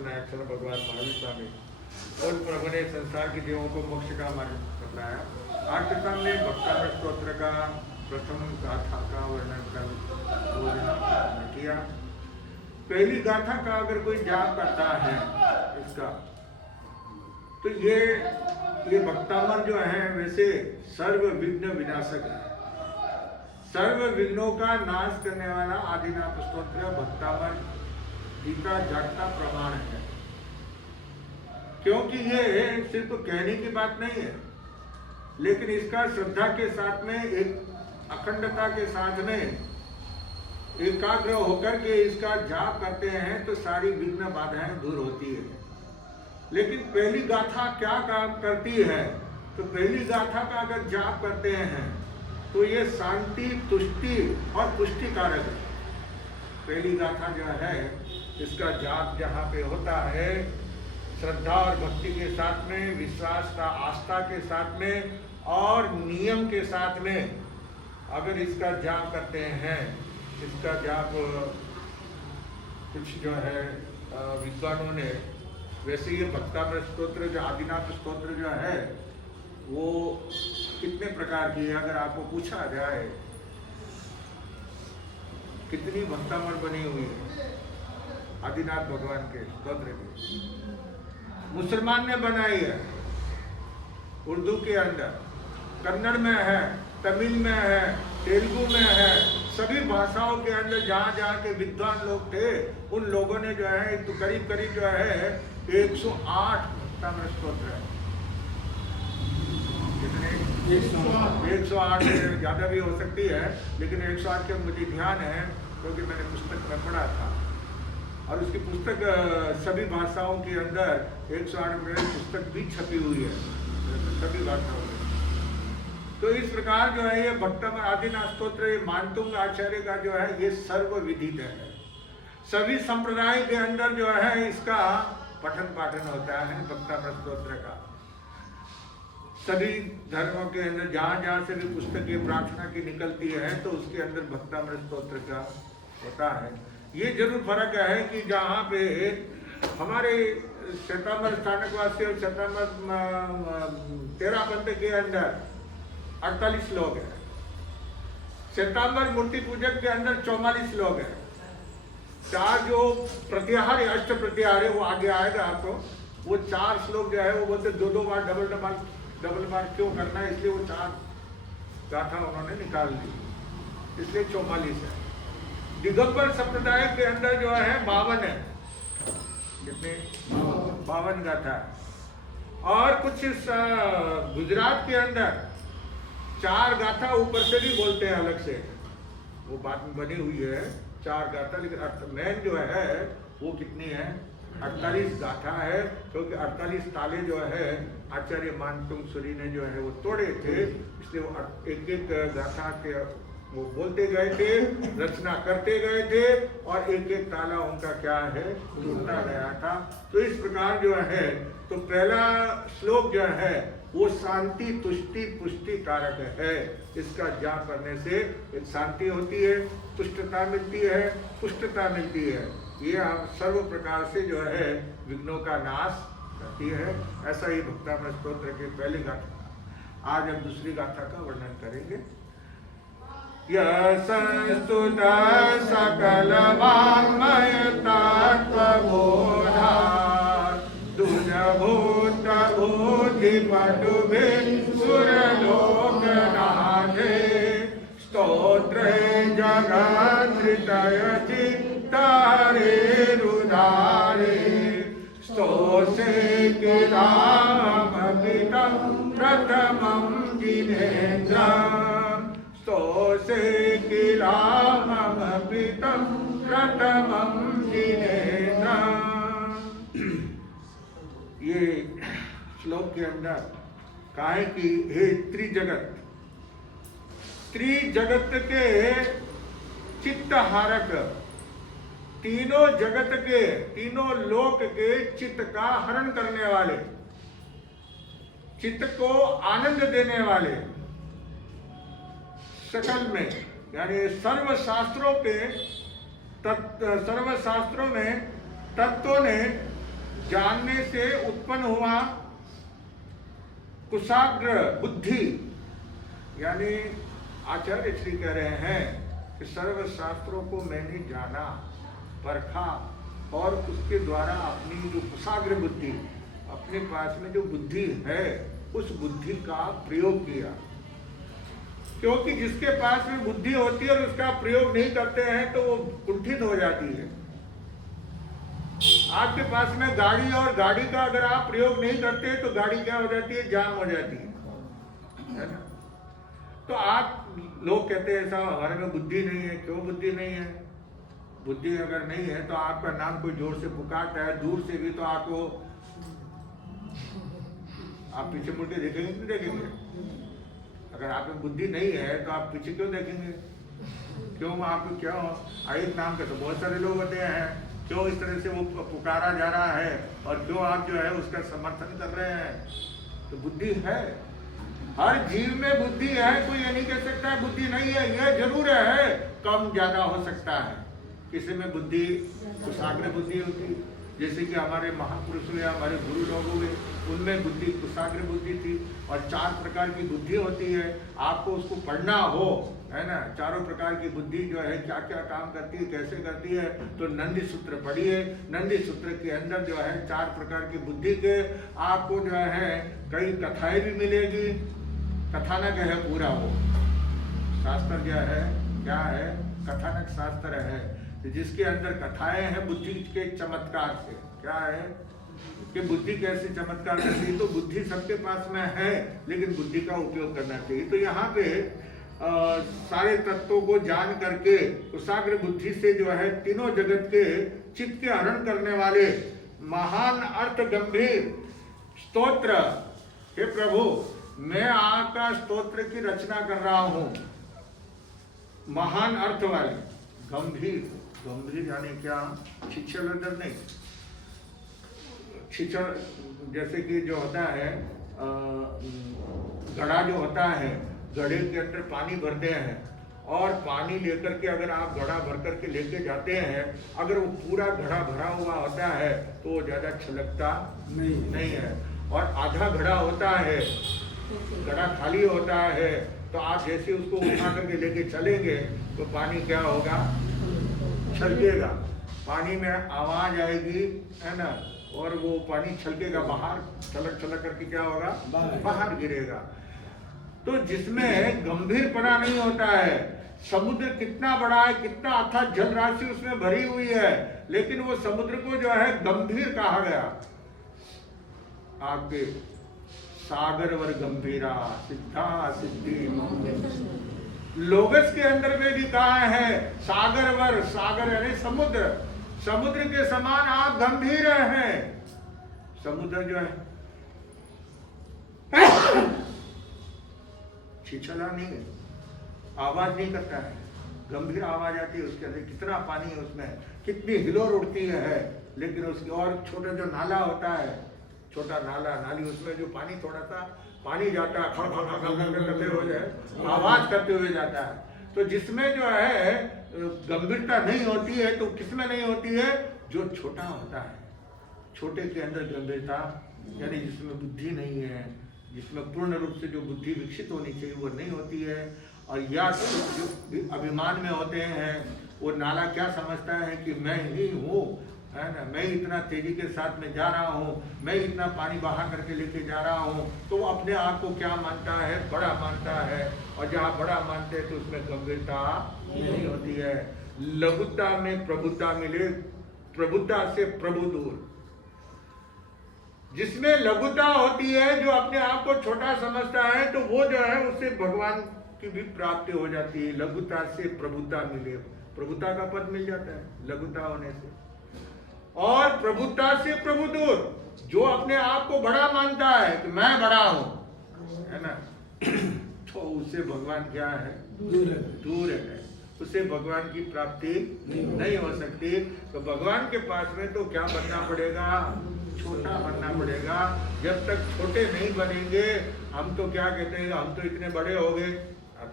नायक सन भगवान महावीर स्वामी और प्रभु ने संसार के जीवों को मोक्ष का मार्ग बताया। आज हमने भक्तामृत स्तोत्र का प्रथम गाथा का वर्णन किया। पहली गाथा का अगर कोई जाप करता है इसका, तो ये भक्तामृत जो है वैसे सर्व विघ्न विनाशक है। सर्व विघ्नों का नाश करने वाला आदिनाथ स्तोत्र भक्तामृत गीता जागता प्रमाण है। क्योंकि ये सिर्फ कहने की बात नहीं है, लेकिन इसका श्रद्धा के साथ में, एक अखंडता के साथ में एकाग्र होकर के इसका जाप करते हैं तो सारी विघ्न बाधाएं दूर होती है। लेकिन पहली गाथा क्या काम करती है? तो पहली गाथा का अगर जाप करते हैं तो ये शांति, तुष्टि और पुष्टि कारक है। पहली गाथा जो है इसका जाप जहाँ पे होता है श्रद्धा और भक्ति के साथ में, विश्वास का आस्था के साथ में और नियम के साथ में अगर इसका जाप करते हैं, इसका जाप कुछ जो है विद्वानों ने, वैसे ये भक्तामृत स्तोत्र जो आदिनाथ स्तोत्र जो है वो कितने प्रकार की है, अगर आपको पूछा जाए कितनी भक्तामृत बनी हुई है आदिनाथ भगवान के स्तोत्र की, मुसलमान ने बनाई है। उर्दू के अंदर, कन्नड़ में है, तमिल में है, तेलुगु में है, सभी भाषाओं के अंदर जहाँ जहाँ के विद्वान लोग थे उन लोगों ने जो है तो करीब करीब जो है 108 भक्तामृत स्तोत्र है। कितने? 108 ज़्यादा भी हो सकती है, लेकिन 108 के मुझे ध्यान है क्योंकि मैंने पुस्तक में पढ़ा था और उसकी पुस्तक सभी भाषाओं के अंदर 108 में पुस्तक भी छपी हुई है सभी भाषाओं में। तो इस प्रकार जो है ये भक्तामृत आदिनाथ स्तोत्र, ये मानतुंग आचार्य का जो है ये सर्व विदित है। सभी संप्रदाय के अंदर जो है इसका पठन पाठन होता है भक्तामृत स्तोत्र का। सभी धर्मों के अंदर जहाँ जहाँ से भी पुस्तक प्रार्थना की निकलती है तो उसके अंदर भक्तामृत स्तोत्र का होता है। ये जरूर फर्क है कि जहाँ पे हमारे श्वेतांबर स्थानकवासी और श्वेतांबर तेरा पंथ के अंदर 48 लोग हैं, श्वेतांबर मूर्ति पूजक के अंदर 44 लोग हैं। चार जो प्रत्याहार, अष्ट प्रत्याहार है, वो आगे आएगा आपको। वो 4 श्लोक जो है वो बोलते 2-2 बार डबल बार क्यों करना है, इसलिए वो 4 गाथा उन्होंने निकाल दी, इसलिए 44 है। दिगंबर संप्रदाय के अंदर जो है 52 है। कितने? 52 गाथा है। और कुछ गुजरात के अंदर 4 गाथा ऊपर से भी बोलते हैं अलग से, वो बात में बनी हुई है 4 गाथा, लेकिन मेन जो है वो कितनी है? 48 गाथा है। क्योंकि 48 ताले जो है आचार्य मानतुंग सूरी ने जो है वो तोड़े थे, इसलिए वो एक गाथा के वो बोलते गए थे, रचना करते गए थे और एक ताला उनका क्या है टूटता गया था। तो इस प्रकार जो है तो पहला श्लोक जो है वो शांति, तुष्टि, पुष्टि कारक है। इसका जाप करने से एक शांति होती है, तुष्टता मिलती है, पुष्टता मिलती है। ये सर्व प्रकार से जो है विघ्नों का नाश करती है। ऐसा ही भक्तामृत स्तोत्र के पहली गाथा। आज हम दूसरी गाथा का वर्णन करेंगे। यस्तुता सकल वाङ्मय तत्त्वबोधा दुर्भूत भूति पटुभे सुरलोकनाथे स्तोत्रे जगद्धृतय चित्तारे रुदारे स्तोषे किलामपितं प्रथमं जिनेन्द्रम् स्तोषे किलामपितं प्रथमं जिनेन्द्रम्। ये श्लोक के अंदर कहा है कि हे त्रिजगत के चित्तहारक, तीनों जगत के, तीनों लोक के चित्त का हरण करने वाले, चित्त को आनंद देने वाले, सकल में यानी सर्वशास्त्रों में तत्वों ने जानने से उत्पन्न हुआ कुशाग्र बुद्धि, यानी आचार्य श्री कह रहे हैं कि सर्व शास्त्रों को मैंने जाना, परखा और उसके द्वारा अपनी जो कुशाग्र बुद्धि, अपने पास में जो बुद्धि है उस बुद्धि का प्रयोग किया। क्योंकि जिसके पास में बुद्धि होती है और उसका प्रयोग नहीं करते हैं तो वो कुंठित हो जाती है। आपके पास में गाड़ी और गाड़ी का अगर आप प्रयोग नहीं करते तो गाड़ी क्या हो जाती है, जाम हो जाती है ना। तो आप लोग कहते हैं साहब हमारे में बुद्धि नहीं है। क्यों बुद्धि नहीं है? बुद्धि अगर नहीं है तो आपका नाम कोई जोर से पुकारता है, दूर से भी तो आपको, आप पीछे मुड़ के देखेंगे नहीं देखेंगे? अगर आप में बुद्धि नहीं है तो आप पीछे क्यों देखेंगे? क्यों आपको क्यों आयुष नाम के तो बहुत सारे लोग होते हैं, क्यों इस तरह से वो पुकारा जा रहा है और क्यों आप जो है उसका समर्थन कर रहे हैं? तो बुद्धि है, हर जीव में बुद्धि है। कोई ये नहीं कह सकता है बुद्धि नहीं है। यह जरूर है, कम ज्यादा हो सकता है। किसी में बुद्धि कुशाग्र बुद्धि होती है, जैसे कि हमारे महापुरुष हुए, हमारे गुरु लोग हुए, उनमें बुद्धि कुशाग्र बुद्धि थी। और 4 प्रकार की बुद्धि होती है, आपको उसको पढ़ना हो, है ना। चारों प्रकार की बुद्धि जो है क्या क्या काम करती है, कैसे करती है, तो नंदी सूत्र पढ़िए। नंदी सूत्र के अंदर जो है 4 प्रकार की बुद्धि के आपको जो है कई कथाएं भी मिलेगी। कथानक है पूरा, वो शास्त्र जो है क्या है, कथानक शास्त्र है, जिसके अंदर कथाएं हैं बुद्धि के चमत्कार से। क्या है कि बुद्धि कैसे चमत्कार करती है। तो बुद्धि सबके पास में है, लेकिन बुद्धि का उपयोग करना चाहिए। तो यहाँ पे सारे तत्वों को जान करके कुशाग्र बुद्धि से जो है तीनों जगत के चित्त के हरण करने वाले महान अर्थ गंभीर स्तोत्र, हे प्रभु मैं आपका स्तोत्र की रचना कर रहा हूं। महान अर्थ वाले, गंभीर, गंभीर यानी क्या, छिछल अंदर नहीं, छिछल जैसे कि जो होता है घड़ा जो होता है, घड़े के अंदर पानी भरते हैं और पानी लेकर के अगर आप घड़ा भर करके लेके जाते हैं, अगर वो पूरा घड़ा भरा हुआ होता है तो वो ज्यादा छलकता नहीं है। और आधा घड़ा होता है, घड़ा खाली होता है, तो आप जैसे उसको उठा करके लेके चलेंगे तो पानी क्या होगा, छलकेगा। पानी में आवाज आएगी, है ना, और वो पानी छलकेगा बाहर, छलक छलक करके क्या होगा, बाहर गिरेगा। तो जिसमें गंभीरपना नहीं होता है, समुद्र कितना बड़ा है, कितना अथाह जल राशि उसमें भरी हुई है, लेकिन वो समुद्र को जो है गंभीर कहा गया। आपके सागर वर गंभीरा सिद्धा सिद्धि, लोगस के अंदर में भी कहा है सागर वर, सागर यानी समुद्र, समुद्र के समान आप गंभीर हैं। समुद्र जो है छिछला नहीं है, आवाज नहीं करता है, गंभीर आवाज आती है उसके अंदर। कितना पानी है उसमें, कितनी हिलोर उठती है, लेकिन उसकी और छोटा जो नाला होता है, छोटा नाला नाली, उसमें जो पानी थोड़ा सा पानी जाता है, खड़ खड़ खड़ खड़ करते हुए आवाज करते हुए जाता है। तो जिसमें जो है गंभीरता नहीं होती है, तो किसमें नहीं होती है, जो छोटा होता है, छोटे के अंदर गंभीरता, यानी जिसमें बुद्धि नहीं है, जिसमें पूर्ण रूप से जो बुद्धि विकसित होनी चाहिए वो नहीं होती है। और या जो अभिमान में होते हैं, वो नाला क्या समझता है कि मैं ही हूँ, है ना, मैं इतना तेजी के साथ में जा रहा हूँ, मैं इतना पानी बहा करके लेके जा रहा हूँ, तो वो अपने आप को क्या मानता है, बड़ा मानता है। और जहाँ बड़ा मानते हैं तो उसमें गंभीरता नहीं होती है। लघुता में प्रभुता मिले, प्रभुता से प्रभु दूर। जिसमें लघुता होती है, जो अपने आप को छोटा समझता है, तो वो जो है उससे भगवान की भी प्राप्ति हो जाती है। लघुता से प्रभुता मिले, प्रभुता का पद मिल जाता है लघुता होने से। और प्रभुता से प्रभु दूर, जो अपने आप को बड़ा मानता है कि मैं बड़ा हूं, है ना, तो उससे भगवान क्या है, दूर है, उससे भगवान की प्राप्ति नहीं हो सकती। तो भगवान के पास में तो क्या बनना पड़ेगा, छोटा बनना पड़ेगा। जब तक छोटे नहीं बनेंगे, हम तो क्या कहते हैं, हम तो इतने बड़े हो गए।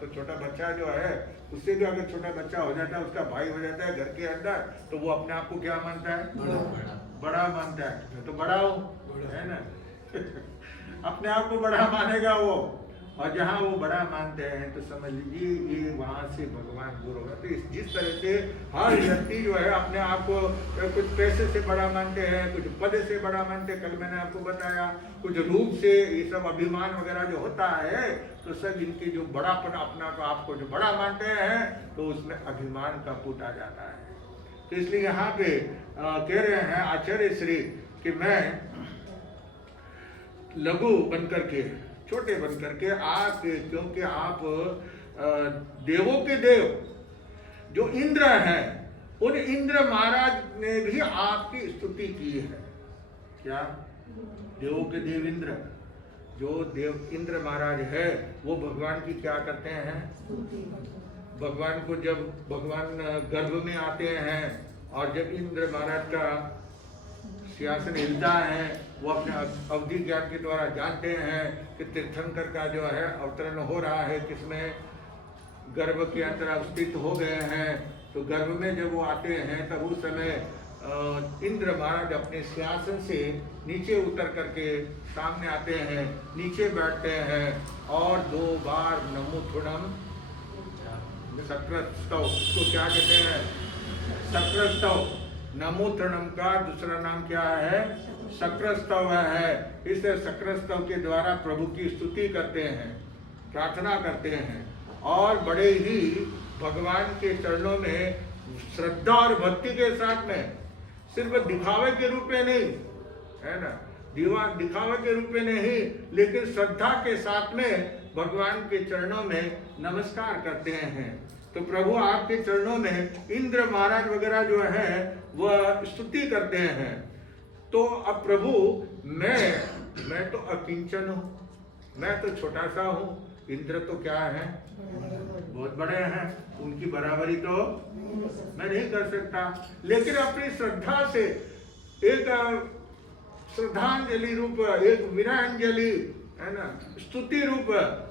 तो छोटा बच्चा जो है, उससे भी अगर छोटा बच्चा हो जाता है, उसका भाई हो जाता है घर के अंदर, तो वो अपने आप को क्या मानता है, बड़ा। बड़ा मानता है, मैं तो बड़ा हूँ, है ना। अपने आप को बड़ा मानेगा वो, और जहाँ वो बड़ा मानते हैं तो समझ लीजिए ये वहाँ से भगवान दूर होगा। तो जिस तरह से हर व्यक्ति जो है अपने आप को कुछ पैसे से बड़ा मानते हैं, कुछ पद से बड़ा मानते हैं, कल मैंने आपको बताया, कुछ रूप से, ये सब अभिमान वगैरह जो होता है, तो सब इनके जो बड़ापन अपना को आपको जो बड़ा मानते हैं तो उसमें अभिमान का पुट आ जाता है। तो इसलिए यहाँ पे कह रहे हैं आचार्य श्री कि मैं लघु बनकर के, छोटे बनकर के आप, क्योंकि आप देवों के देव जो इंद्र हैं, उन इंद्र महाराज ने भी आपकी स्तुति की है। क्या? देवों के देव इंद्र, जो देव इंद्र महाराज है वो भगवान की क्या करते हैं? भगवान को जब भगवान गर्भ में आते हैं और जब इंद्र महाराज का सिंहासन हिलता है, वो अपने अवधि ज्ञान के द्वारा जानते हैं कि तीर्थंकर का जो है अवतरण हो रहा है, किसमें? गर्भ के अंदर अवस्थित हो गए हैं। तो गर्भ में जब वो आते हैं तब उस समय इंद्र महाराज अपने सिंहासन से नीचे उतर करके सामने आते हैं, नीचे बैठते हैं और 2 बार नमोथुणम सक्रस्तव, उसको क्या कहते हैं? सक्रस्तव। नमोथुणम का दूसरा नाम क्या है? सक्रस्तव है। इस सक्रस्तव के द्वारा प्रभु की स्तुति करते हैं, प्रार्थना करते हैं, और बड़े ही भगवान के चरणों में श्रद्धा और भक्ति के साथ में, सिर्फ दिखावे के रूप में नहीं, है ना, दिखावे के रूप में नहीं, लेकिन श्रद्धा के साथ में भगवान के चरणों में नमस्कार करते हैं। तो प्रभु आपके चरणों में इंद्र महाराज वगैरह जो है वह स्तुति करते हैं। तो अब प्रभु मैं तो अकिंचन हूँ, मैं तो छोटा सा हूँ, इंद्र तो क्या है? बहुत बड़े हैं, उनकी बराबरी तो मैं नहीं कर सकता। लेकिन अपनी श्रद्धा से एक श्रद्धांजलि रूप, एक वीरांजलि, है ना, स्तुति रूप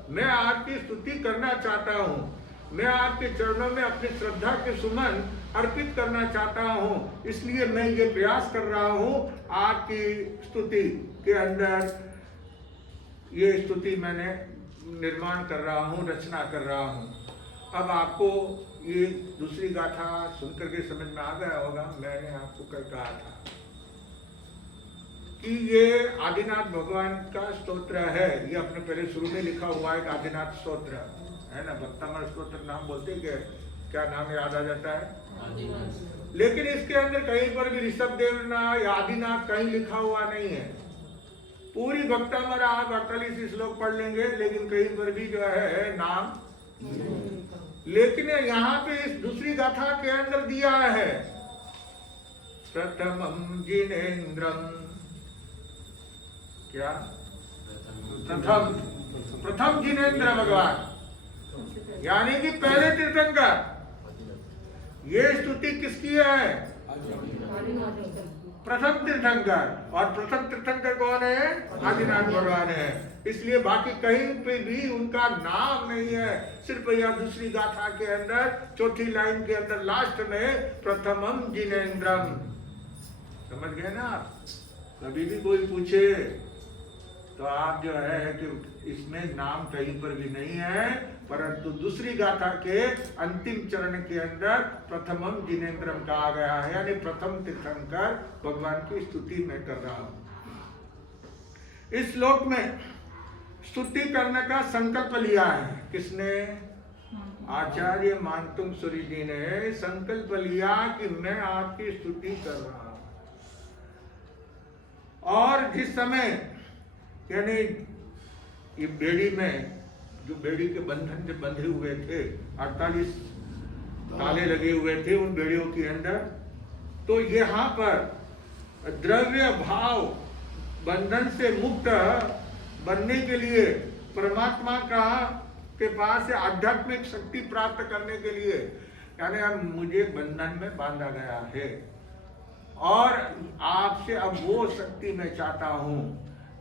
मैं आपकी स्तुति करना चाहता हूँ। मैं आपके चरणों में अपनी श्रद्धा के सुमन अर्पित करना चाहता हूँ, इसलिए मैं ये प्रयास कर रहा हूँ आपकी स्तुति के अंदर, ये स्तुति मैंने निर्माण कर रहा हूँ, रचना कर रहा हूँ। अब आपको ये दूसरी गाथा सुनकर के समझ में आ गया होगा। मैंने आपको कल कहा था कि ये आदिनाथ भगवान का स्तोत्र है। ये अपने पहले शुरू में लिखा हुआ है आदिनाथ स्तोत्र, है ना। भक्तामर स्तोत्र नाम बोलते हैं, क्या नाम याद आ जाता है? आदिनाथ। लेकिन इसके अंदर कहीं पर भी ऋषभ देवना या आदिनाथ कहीं लिखा हुआ नहीं है। पूरी भक्तामर आप 48 श्लोक पढ़ लेंगे, लेकिन कहीं पर भी जो है नाम, लेकिन यहाँ पे इस दूसरी गाथा के अंदर दिया है प्रथमम जिनेन्द्रम, क्या? प्रथम जिनेन्द्र भगवान, यानी कि पहले तीर्थंकर। ये स्तुति किसकी है? प्रथम तीर्थंकर। और प्रथम तीर्थंकर कौन है? आदिनाथ भगवान है। इसलिए बाकी कहीं पे भी उनका नाम नहीं है। सिर्फ यह दूसरी गाथा के अंदर चौथी लाइन के अंदर लास्ट में प्रथमम जिनेन्द्रम। समझ गए ना आप? कभी भी कोई पूछे तो आप जो है कि इसमें नाम कहीं पर भी नहीं है, परंतु दूसरी गाथा के अंतिम चरण के अंदर प्रथमम जिनेन्द्रम कहा गया है, यानी प्रथम तीर्थंकर भगवान की स्तुति में कर रहा हूं। इस श्लोक में स्तुति करने का संकल्प लिया है किसने? आचार्य मानतुंग सूरी जी ने संकल्प लिया कि मैं आपकी स्तुति कर रहा हूं। और जिस समय, यानी ये बेड़ी में, जो बेड़ी के बंधन से बंधे हुए थे, 48 ताले लगे हुए थे उन बेड़ियों के अंदर, तो यहाँ पर द्रव्य भाव बंधन से मुक्त बनने के लिए, परमात्मा के पास से आध्यात्मिक शक्ति प्राप्त करने के लिए, यानी अब मुझे बंधन में बांधा गया है और आपसे अब वो शक्ति मैं चाहता हूँ।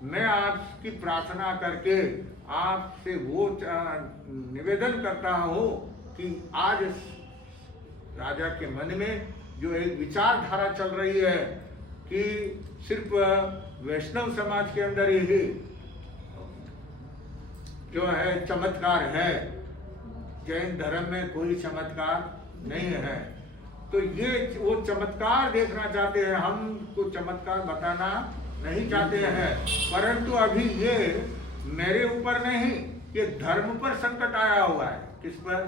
मैं आपकी प्रार्थना करके आपसे वो निवेदन करता हूँ कि आज राजा के मन में जो एक विचारधारा चल रही है कि सिर्फ वैष्णव समाज के अंदर ही जो है चमत्कार है, जैन धर्म में कोई चमत्कार नहीं है। तो ये वो चमत्कार देखना चाहते हैं, हमको चमत्कार बताना नहीं चाहते हैं। परंतु अभी ये मेरे ऊपर नहीं, ये धर्म पर संकट आया हुआ है। किस पर?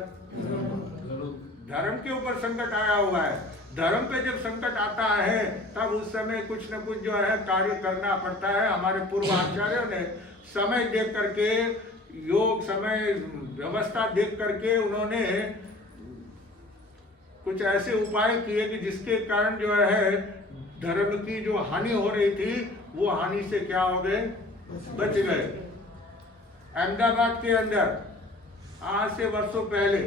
धर्म के ऊपर संकट आया हुआ है। धर्म पे जब संकट आता है तब उस समय कुछ न कुछ जो है कार्य करना पड़ता है। हमारे पूर्व आचार्यों ने समय देख करके, योग समय व्यवस्था देख करके उन्होंने कुछ ऐसे उपाय किए कि जिसके कारण जो है धर्म की जो हानि हो रही थी वो हानि से क्या हो गए, बच गए। अहमदाबाद के अंदर आज से वर्षों पहले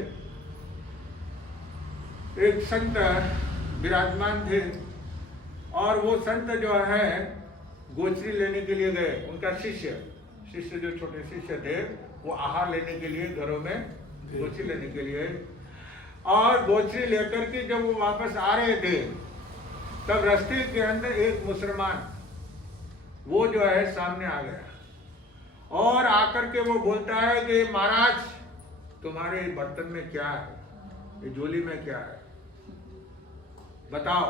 एक संत विराजमान थे और वो संत जो है गोचरी लेने के लिए गए। उनका शिष्य जो छोटे शिष्य थे वो आहार लेने के लिए घरों में गोचरी लेने के लिए, और गोचरी लेकर के जब वो वापस आ रहे थे तब रास्ते के अंदर एक मुसलमान वो जो है सामने आ गया और आकर के वो बोलता है कि महाराज तुम्हारे बर्तन में क्या है, ये झोली में क्या है, बताओ।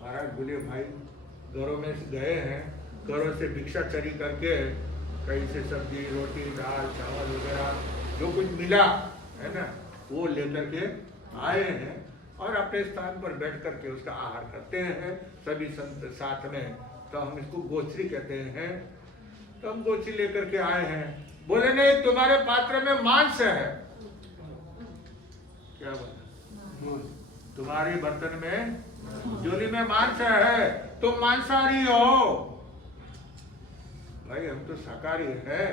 महाराज बोले भाई घरों में गए हैं, घरों से भिक्षाचरी करके कहीं से सब्जी रोटी दाल चावल वगैरह जो कुछ मिला है ना वो लेकर के आए हैं और अपने स्थान पर बैठ करके उसका आहार करते हैं सभी संत साथ में। तो हम इसको गोचरी कहते हैं। तो हम गोचरी लेकर के आए हैं। बोले नहीं तुम्हारे पात्र में मांस है। क्या बोला? तुम्हारे बर्तन में झोली में मांस है, तुम मांसाहारी हो। भाई हम तो शाकाहारी है,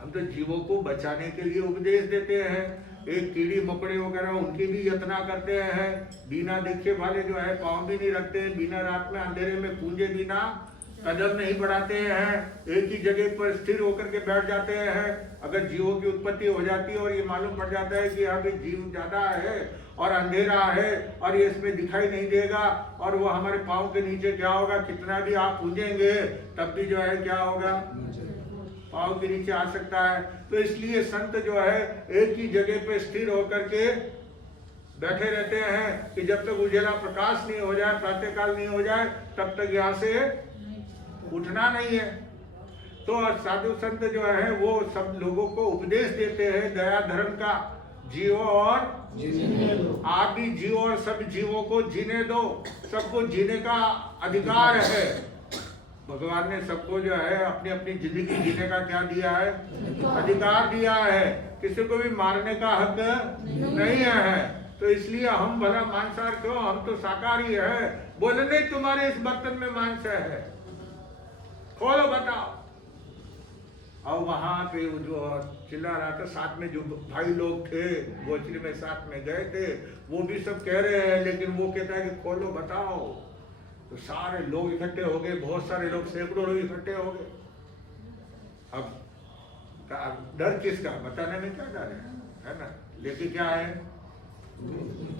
हम तो जीवों को बचाने के लिए उपदेश देते हैं। एक कीड़ी मकोड़े वगैरह उनकी भी यत्ना करते हैं, बिना देखे वाले जो है पाँव भी नहीं रखते, बिना रात में अंधेरे में पूंजे बिना कदम नहीं बढ़ाते हैं, एक ही जगह पर स्थिर होकर के बैठ जाते हैं। अगर जीवों की उत्पत्ति हो जाती है और ये मालूम पड़ जाता है कि यहाँ पे जीव ज्यादा है और अंधेरा है और ये इसमें दिखाई नहीं देगा और वो हमारे पाँव के नीचे क्या होगा, कितना भी आप पूजेंगे तब भी जो है क्या होगा, पाँव के नीचे आ सकता है। तो इसलिए संत जो है एक ही जगह पे स्थिर होकर के बैठे रहते हैं कि जब तक उजाला प्रकाश नहीं हो जाए, प्रातःकाल नहीं हो जाए, तब तक यहाँ से उठना नहीं है। तो साधु संत जो है वो सब लोगों को उपदेश देते हैं दया धर्म का, जियो और आप भी जियो और सब जीवों को जीने दो, सबको जीने का अधिकार है। भगवान ने सबको जो है अपनी अपनी जिंदगी जीने का क्या दिया है, अधिकार दिया है। किसी को भी मारने का हक नहीं है। तो इसलिए हम भला मांसाहार क्यों, हम तो शाकाहारी है। बोले नहीं तुम्हारे इस बर्तन में मांस है, खोलो बताओ। और वहां पे जो चिल्ला रहा था, साथ में जो भाई लोग थे गोचरी में साथ में गए थे वो भी सब कह रहे हैं, लेकिन वो कहता है कि खोलो बताओ। तो सारे लोग इकट्ठे हो गए, बहुत सारे लोग, सैकड़ों लोग इकट्ठे हो गए। अब डर किसका, बताने में क्या डर है ना। लेके क्या आए,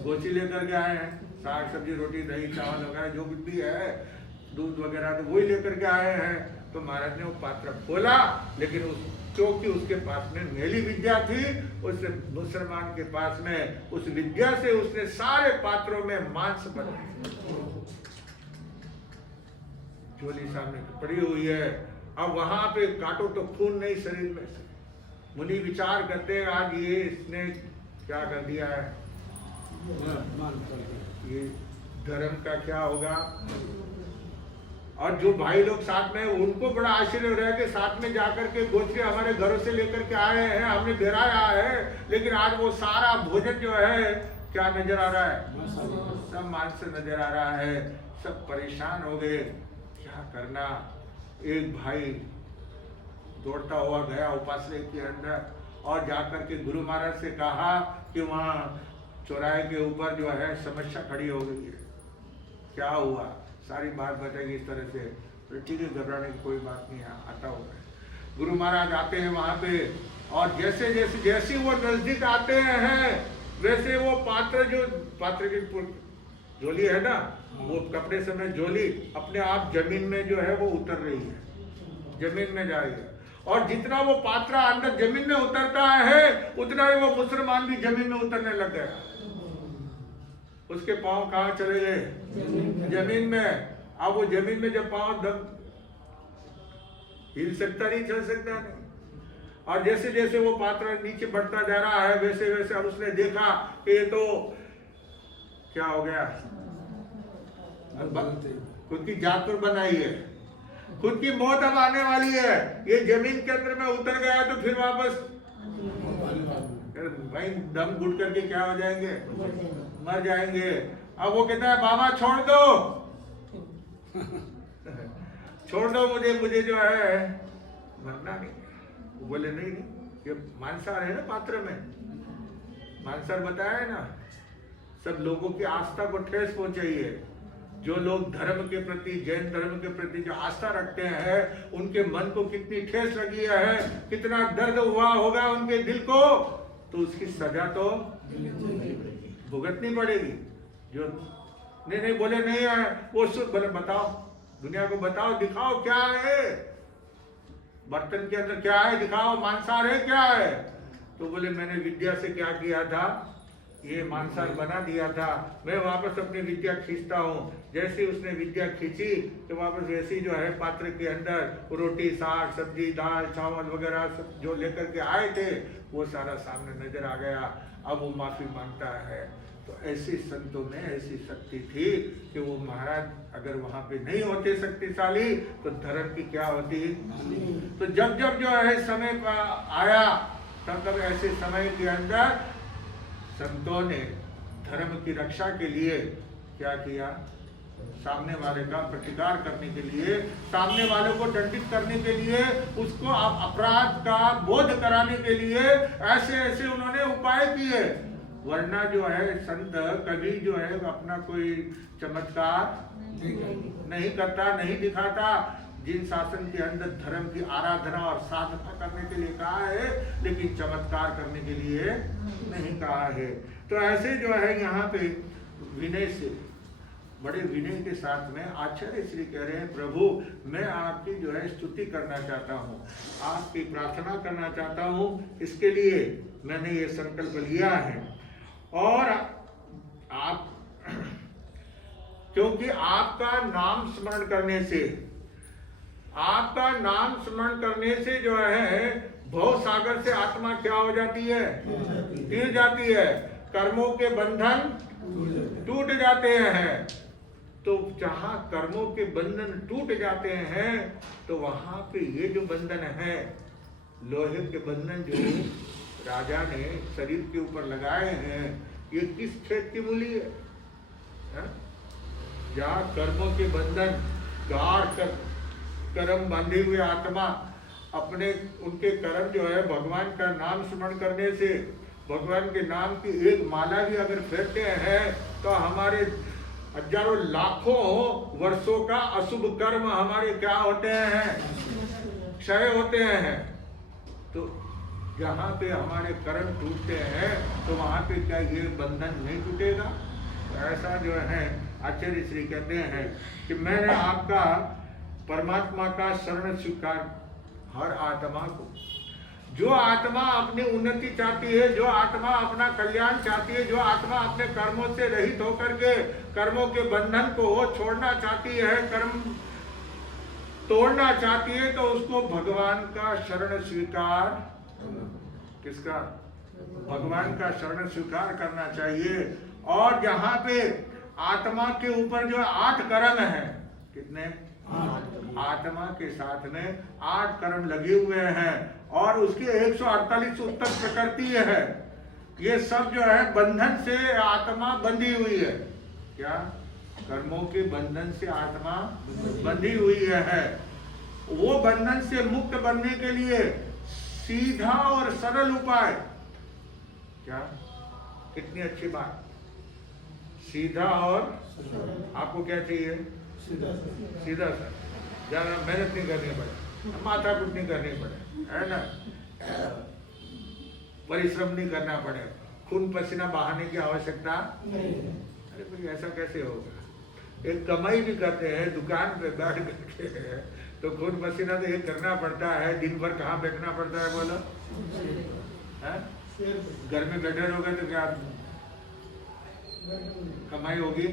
गोची लेकर के आए हैं, साग सब्जी रोटी दही चावल वगैरह जो कुछ भी है, दूध वगैरह, तो वही लेकर के आए हैं। तो महाराज ने वो पात्र खोला, लेकिन क्योंकि उसके पास में मेली विद्या थी, उस मुसलमान के पास में उस विद्या से उसने सारे पात्रों में मांस बनाए। झोली सामने पड़ी हुई है। अब वहां पे काटो तो खून नहीं शरीर में से। मुनि विचार करते हैं आज ये इसने क्या कर दिया है, ये धर्म का क्या होगा। और जो भाई लोग साथ में, उनको बड़ा आश्चर्य रह के साथ में जाकर के गोचरी हमारे घरों से लेकर के आए हैं, हमने बेराया है, लेकिन आज वो सारा भोजन जो है क्या नजर आ रहा है, सब मांस नजर आ रहा है। सब परेशान हो गए, क्या करना। एक भाई दौड़ता हुआ गया उपासना के अंदर और जाकर के गुरु महाराज से कहा कि वहाँ चौराहे के ऊपर जो है समस्या खड़ी हो गई है, क्या हुआ, सारी बात बताएगी इस तरह से। तो ठीक है, घबराने की कोई बात नहीं है, आता होगा। गुरु महाराज आते हैं वहाँ पे और जैसे वो नजदीक आते हैं वैसे वो पात्र की झोली है ना, वो कपड़े से मैं झोली अपने आप जमीन में जो है वो उतर रही है, जमीन में जा रही है। और जितना वो पात्रा अंदर जमीन में उतरता है उतना ही वो मुसलमान भी जमीन में उतरने लग गया। उसके पांव कहाँ चले गए? जमीन में। अब वो जमीन में जब पांव दब हिल सकता नहीं, चल सकता नहीं। और जैसे जैसे वो पात्रा नीचे बढ़ता जा रहा है वैसे वैसे अब उसने देखा कि ये तो क्या हो गया, खुद की जात पर बनाई है, खुद की मौत अब आने वाली है। ये जमीन के अंदर में उतर गया तो फिर वापस भाई दम घुट करके क्या हो जाएंगे? मर जाएंगे। अब वो कहता है बाबा छोड़ दो छोड़ दो मुझे जो है मरना नहीं। वो बोले नहीं ये मांसाहार है ना, पात्र में मांसाहार बताया है ना। सब लोगों की आस्था को ठेस पहुंचाई है। जो लोग धर्म के प्रति, जैन धर्म के प्रति जो आस्था रखते हैं उनके मन को कितनी ठेस लगी है, कितना दर्द हुआ होगा उनके दिल को, तो उसकी सजा तो भुगतनी पड़ेगी। जो नहीं बोले नहीं है वो शुद्ध, बोले बताओ दुनिया को बताओ, दिखाओ क्या है बर्तन के अंदर, क्या है दिखाओ, मांसाहार है क्या है? तो बोले मैंने विद्या से क्या किया था, ये मांसाहार बना दिया था। मैं वापस अपनी विद्या खींचता हूँ। जैसे उसने विद्या खींची तो वापस वैसी जो है पात्र के अंदर रोटी, साग, सब्जी, दाल, चावल वगैरह सब जो लेकर के आए थे वो सारा सामने नजर आ गया। अब वो माफी मांगता है। तो ऐसे संतों में ऐसी शक्ति थी कि वो महाराज अगर वहां पे नहीं होते शक्तिशाली तो धर्म की क्या होती। तो जब जब जो है समय का आया तब तब ऐसे समय के अंदर संतों ने धर्म की रक्षा के लिए क्या किया, सामने वाले का प्रतिकार करने के लिए, सामने वाले को दंडित करने के लिए, उसको अपराध का बोध कराने के लिए ऐसे ऐसे उन्होंने उपाय किए। वरना जो है संत कभी जो है अपना कोई चमत्कार नहीं करता, नहीं दिखाता। जिन शासन के अंदर धर्म की आराधना और साधना करने के लिए कहा है लेकिन चमत्कार करने के लिए नहीं कहा है। तो ऐसे जो है यहाँ पे विनय से, बड़े विनय के साथ में आचार्य श्री कह रहे हैं प्रभु मैं आपकी जो है स्तुति करना चाहता हूँ, आपकी प्रार्थना करना चाहता हूँ, इसके लिए मैंने ये संकल्प लिया है। और आप क्योंकि आपका नाम स्मरण करने से, आपका नाम स्मरण करने से जो है भव सागर से आत्मा क्या हो जाती है, गिर जाती है, कर्मों के बंधन टूट जाते हैं। तो जहां कर्मों के बंधन टूट जाते हैं तो वहां पे ये जो बंधन है, लोहे के बंधन जो राजा ने शरीर के ऊपर लगाए हैं, ये किस खेत की मूली है? जहाँ कर्मों के बंधन गाढ़ कर कर्म बांधे हुए आत्मा अपने उनके कर्म जो है भगवान का नाम स्मरण करने से, भगवान के नाम की एक माला भी अगर फेरते हैं तो हमारे हजारों लाखों वर्षों का अशुभ कर्म हमारे क्या होते हैं, क्षय होते हैं। तो जहाँ पे हमारे कर्म टूटते हैं तो वहाँ पे क्या ये बंधन नहीं टूटेगा? तो ऐसा जो है आचार्य श्री कहते हैं कि मैंने आपका परमात्मा का शरण स्वीकार, हर आत्मा को, जो आत्मा अपनी उन्नति चाहती है, जो आत्मा अपना कल्याण चाहती है, जो आत्मा अपने कर्मों से रहित होकर के कर्मों के बंधन को छोड़ना चाहती है, कर्म तोड़ना चाहती है, तो उसको भगवान का शरण स्वीकार, किसका? भगवान का शरण स्वीकार करना चाहिए। और जहाँ पे आत्मा के ऊपर जो 8 कर्म है, कितने? आत्मा के साथ में 8 कर्म लगे हुए हैं और उसके 148 उत्तर प्रकृति है। ये सब जो है बंधन से आत्मा बंधी हुई है। क्या? कर्मों के बंधन से आत्मा बंधी हुई है। वो बंधन से मुक्त बनने के लिए सीधा और सरल उपाय क्या? कितनी अच्छी बात, सीधा और आपको क्या चाहिए? सीधा सा, ज्यादा मेहनत नहीं करनी पड़े, माथा कुछ नहीं करनी पड़े, है ना, परिश्रम नहीं करना पड़े, खून पसीना बहाने की आवश्यकता नहीं। अरे भाई ऐसा कैसे होगा? एक कमाई भी करते हैं दुकान पे बैठ करके, तो खून पसीना तो ये करना पड़ता है, दिन भर कहाँ बैठना पड़ता है बोलो? घर में बैठे रहोगे तो क्या कमाई होगी?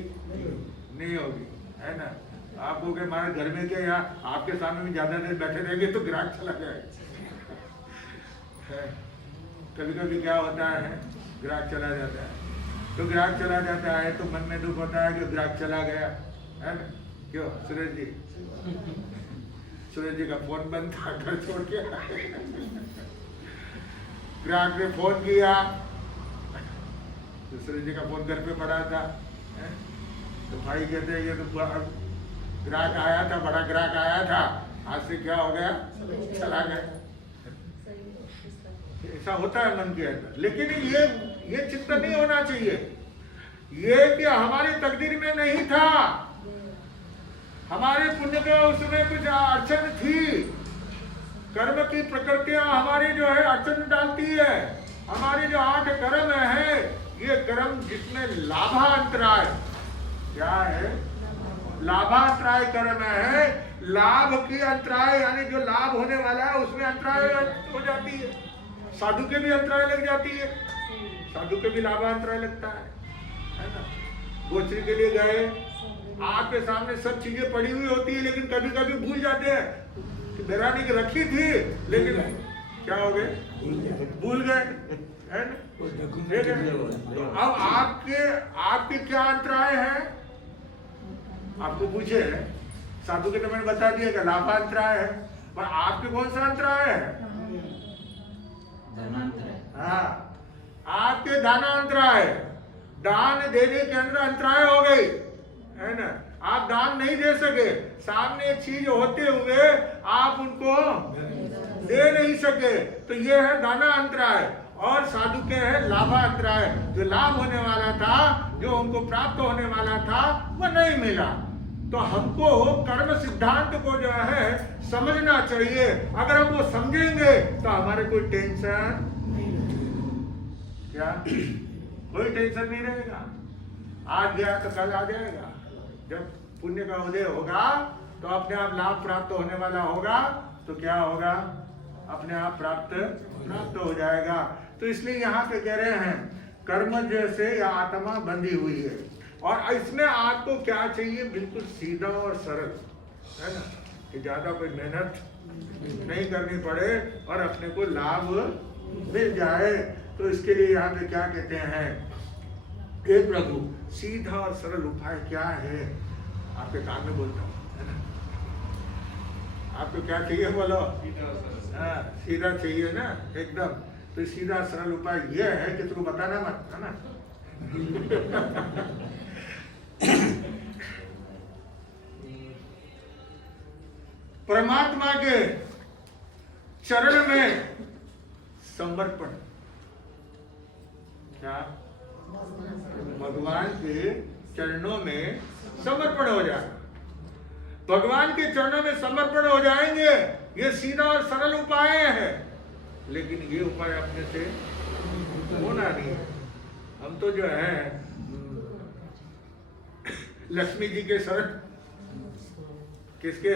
नहीं होगी, है ना? आपको क्या हमारे घर में क्या, या आपके सामने भी ज्यादा देर बैठे रहेंगे तो ग्राहक चला जाएगा। कभी कभी क्या होता है, ग्राहक चला जाता है, तो ग्राहक चला जाता है तो मन में दुख होता है कि ग्राहक चला गया, है ना? क्यों सुरेश जी? सुरेश जी का फोन बंद था, घर छोड़ के ग्राहक ने फोन किया, तो सुरेश जी का फोन घर पे पड़ा था, है? तो भाई कहते हैं ये तो ग्राहक आया था, बड़ा ग्राहक आया था, आज से क्या हो गया, चला गया। ऐसा होता है मन के अंदर, लेकिन ये चिंता नहीं होना चाहिए, ये कि हमारी तकदीर में नहीं था, हमारे पुण्य का उसमें कुछ अड़चन थी, कर्म की प्रकृतियां हमारी जो है अड़चन डालती है। हमारी जो 8 कर्म है, ये कर्म जिसमें लाभांतराय, क्या है? लाभांतराय कर्म है। लाभ की अंतराय यानी जो लाभ होने वाला है उसमें अंतराय हो जाती है। साधु के भी अंतराय लग जाती है, साधु के भी लाभांतराय लगता है ना? गोचरी के लिए गए, आपके सामने सब चीजें पड़ी हुई होती है, लेकिन कभी कभी भूल जाते हैं कि बेरानी की रखी थी, लेकिन क्या हो गए, भूल गए, है ना? तो अब आपके क्या अंतराय है? आपको पूछे, साधु के तो मैंने बता दिया कि लाभांतराय है, पर आपके कौन सा अंतराय है? हाँ, आपके दानांतराय, दान देने के अंदर अंतराय हो गई, है ना? आप दान नहीं दे सके, सामने चीज होते हुए आप उनको दे नहीं सके, तो ये है दाना अंतराय। और साधु के है लाभांतराय, जो लाभ होने वाला था, जो उनको प्राप्त होने वाला था, वो नहीं मिला। तो हमको कर्म सिद्धांत को जो है समझना चाहिए। अगर हम वो समझेंगे तो हमारे कोई टेंशन, क्या कोई टेंशन नहीं रहेगा। आज गया तो कल आ जाएगा। जब पुण्य का उदय होगा तो अपने आप लाभ प्राप्त होने वाला होगा, तो क्या होगा, अपने आप प्राप्त हो जाएगा। तो इसलिए यहाँ पे कह रहे हैं कर्म जैसे या आत्मा बंधी हुई है, और इसमें आपको क्या चाहिए, बिल्कुल सीधा और सरल, है ना? कि ज्यादा कोई मेहनत नहीं करनी पड़े और अपने को लाभ मिल जाए। तो इसके लिए यहाँ पे क्या कहते हैं, हे प्रभु सीधा और सरल उपाय क्या है? आपके कान में बोलता हूँ, है ना? आपको क्या चाहिए बोलो? हाँ, सीधा चाहिए ना एकदम। तो सीधा सरल उपाय यह है कि तुमको बताना मत, है ना? परमात्मा के चरण में समर्पण, क्या? भगवान के चरणों में समर्पण हो जाए। भगवान के चरणों में समर्पण हो जाएंगे, ये सीधा और सरल उपाय है, लेकिन ये उपाय अपने से होना नहीं है। हम तो जो है लक्ष्मी जी के शरण, किसके?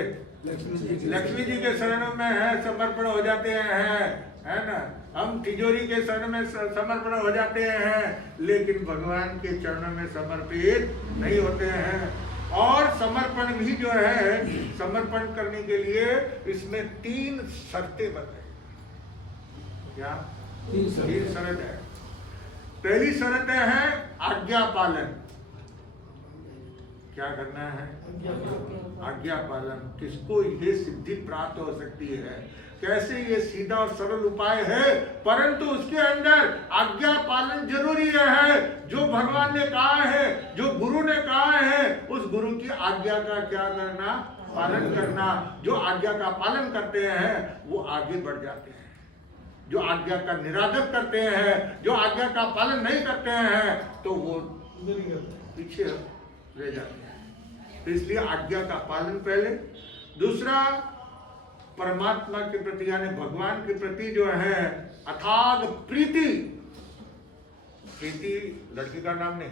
लक्ष्मी जी के शरण में है समर्पण हो जाते हैं, है ना? हम तिजोरी के शरण में समर्पण हो जाते हैं, लेकिन भगवान के चरणों में समर्पित नहीं होते हैं। और समर्पण भी जो है, समर्पण करने के लिए इसमें 3 शर्तें बताई। क्या? 3 शर्त है। पहली शर्त है आज्ञा पालन। क्या करना है? आज्ञा पालन। किसको ये सिद्धि प्राप्त हो सकती है? कैसे? ये सीधा और सरल उपाय है, परंतु उसके अंदर आज्ञा पालन जरूरी है। जो भगवान ने कहा है, जो गुरु ने कहा है, उस गुरु की आज्ञा का क्या करना? पालन करना। जो आज्ञा का पालन करते हैं वो आगे बढ़ जाते हैं। जो आज्ञा का निरादर करते हैं, जो आज्ञा का पालन नहीं करते हैं, तो वो पीछे रह जाते हैं। तो इसलिए आज्ञा का पालन पहले। दूसरा, परमात्मा के प्रति यानी भगवान के प्रति जो है अथाग प्रीति। प्रीति लड़की का नाम नहीं,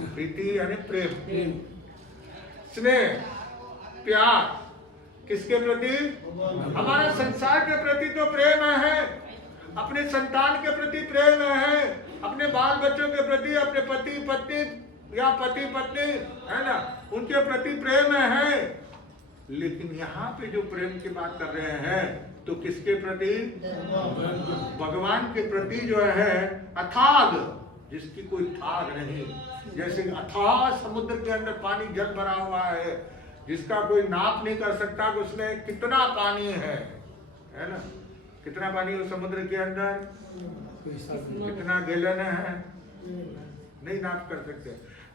प्रीति यानी प्रेम, स्नेह, प्यार किसके प्रति? हमारा संसार के प्रति तो प्रेम है, अपने संतान के प्रति प्रेम है, अपने बाल बच्चों के प्रति, अपने पति पत्नी या पति पत्नी है ना, उनके प्रति प्रेम है। लेकिन यहाँ पे जो प्रेम की बात कर रहे हैं तो किसके प्रति? भगवान के प्रति जो है अथाग, जिसकी कोई थाग नहीं, जैसे अथाह समुद्र के अंदर पानी जल भरा हुआ है, जिसका कोई नाप नहीं कर सकता कि उसमें कितना पानी है ना, कितना पानी है समुद्र के अंदर, कितना गैलन है, नहीं नाप कर सकते।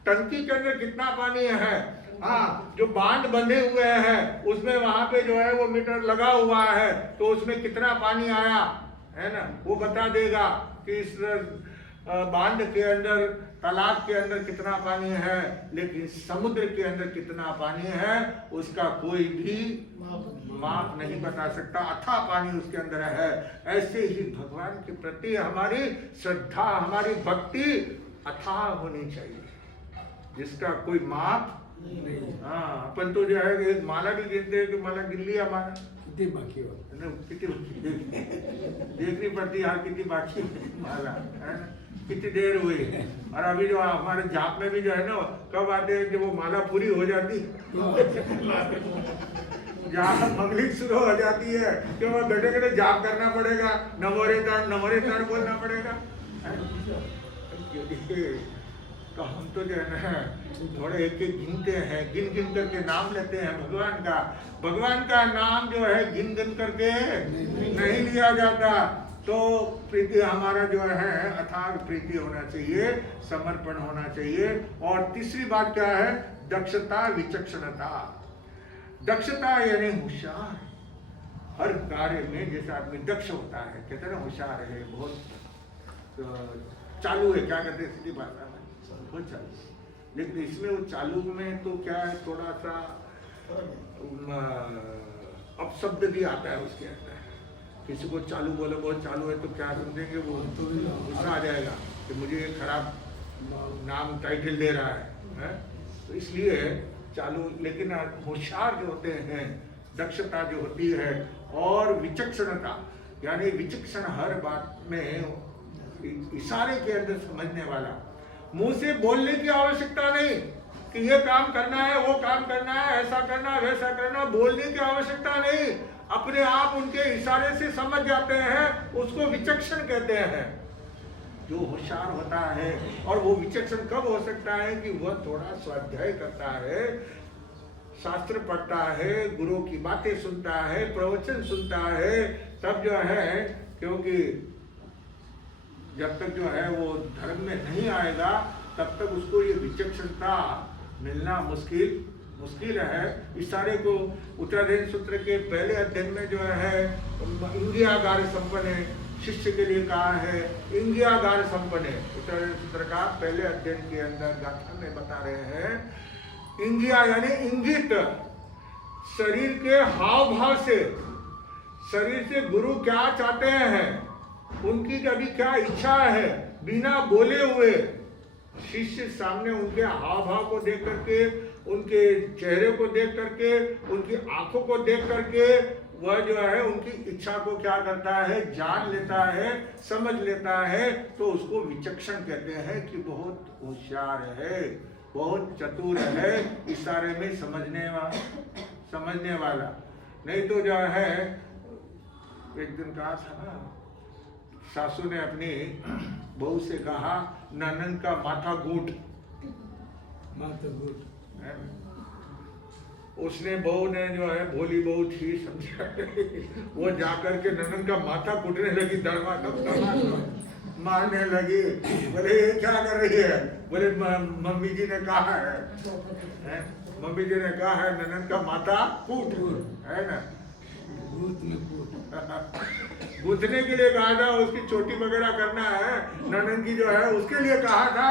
टंकी के अंदर कितना पानी है, हाँ, जो बांध बंधे हुए हैं उसमें वहां पे जो है वो मीटर लगा हुआ है, तो उसमें कितना पानी आया है ना, वो बता देगा कि इस बांध के अंदर, तालाब के अंदर कितना पानी है। लेकिन समुद्र के अंदर कितना पानी है उसका कोई भी माप नहीं बता सकता, अथाह पानी उसके अंदर है। ऐसे ही भगवान के प्रति हमारी श्रद्धा, हमारी भक्ति अथाह होनी चाहिए, जिसका कोई माप नहीं। हाँ, अपन तो जो है एक माला भी गिनते हैं कि माला गिन लिया, माला कितनी बाकी हो, कितनी देखनी पड़ती है, कितनी बाकी माला है, कितनी देर हुई। और अभी जो हमारे जाप में भी जो है ना, कब आते हैं जब वो माला पूरी हो जाती जहाँ मंगलिक शुरू हो जाती है कि वह बैठे बैठे जाप करना पड़ेगा, नमोरे तान बोलना पड़ेगा। तो हम तो जो है ना थोड़े एक एक गिनते हैं, गिन गिन करके नाम लेते हैं भगवान का नाम जो है गिन गिन करके नहीं लिया जाता। तो प्रीति हमारा जो है अथाह प्रीति होना चाहिए, समर्पण होना चाहिए। और तीसरी बात क्या है? दक्षता, विचक्षणता। दक्षता यानी होशियार, हर कार्य में जैसे आदमी दक्ष होता है, कहते हैं ना होशियार है, बहुत चालू है, क्या कहते हैं सीधी भाषा में, बहुत चालू। लेकिन इसमें वो चालू में तो क्या है, थोड़ा सा अपशब्द भी आता है उसके अंदर। किसी को चालू बोले बहुत चालू है तो क्या समझेंगे, वो तो गुस्सा आ जाएगा कि मुझे ये खराब नाम टाइटल दे रहा है? तो इसलिए चालू। लेकिन होशियार जो होते हैं, दक्षता जो होती है, और विचक्षणता यानी विचक्षण, हर बात में इशारे के अंदर समझने वाला। मुंह से बोलने की आवश्यकता नहीं कि ये काम करना है, वो काम करना है, ऐसा करना है, वैसा करना, बोलने की आवश्यकता नहीं, अपने आप उनके इशारे से समझ जाते हैं, उसको विचक्षण कहते हैं। जो होशियार होता है, और वो विचक्षण कब हो सकता है कि वह थोड़ा स्वाध्याय करता है, शास्त्र पढ़ता है, गुरु की बातें सुनता है, प्रवचन सुनता है, तब जो है, क्योंकि जब तक जो है वो धर्म में नहीं आएगा तब तक उसको ये विचक्षणता मिलना मुश्किल है। इशारे को उत्तराधीन सूत्र के पहले अध्ययन में जो है इंद्रियागार संपन्न शिष्य के लिए कहा है, इंद्रियागार संपन्न। उत्तराधीन सूत्र का पहले अध्ययन के अंदर गाथा में बता रहे हैं, इंद्रिया यानी इंगित, शरीर के हाव भाव से, शरीर से गुरु क्या चाहते हैं, उनकी अभी क्या इच्छा है, बिना बोले हुए शिष्य सामने उनके हाव भाव को देख करके, उनके चेहरे को देख करके, उनकी आंखों को देख करके, वह जो है उनकी इच्छा को क्या करता है, जान लेता है, समझ लेता है। तो उसको विचक्षण कहते हैं कि बहुत होशियार है, बहुत चतुर है, इशारे में समझने वाला। नहीं तो जो है, एक दिन कहा था ना, सासू ने अपनी बहू से कहा, ननन का माथा गूट। उसने बहू ने जो है, भोली बहू थी, समझा, वो जाकर के ननन का माथा कूटने लगी, मारने लगी। बोले ये क्या कर रही है? बोले मम्मी जी ने कहा है, मम्मी जी ने कहा है ननन का माथा कूट, है ना, गूंथने के लिए कहा था, उसकी चोटी वगैरह करना है, ननन की जो है उसके लिए कहा था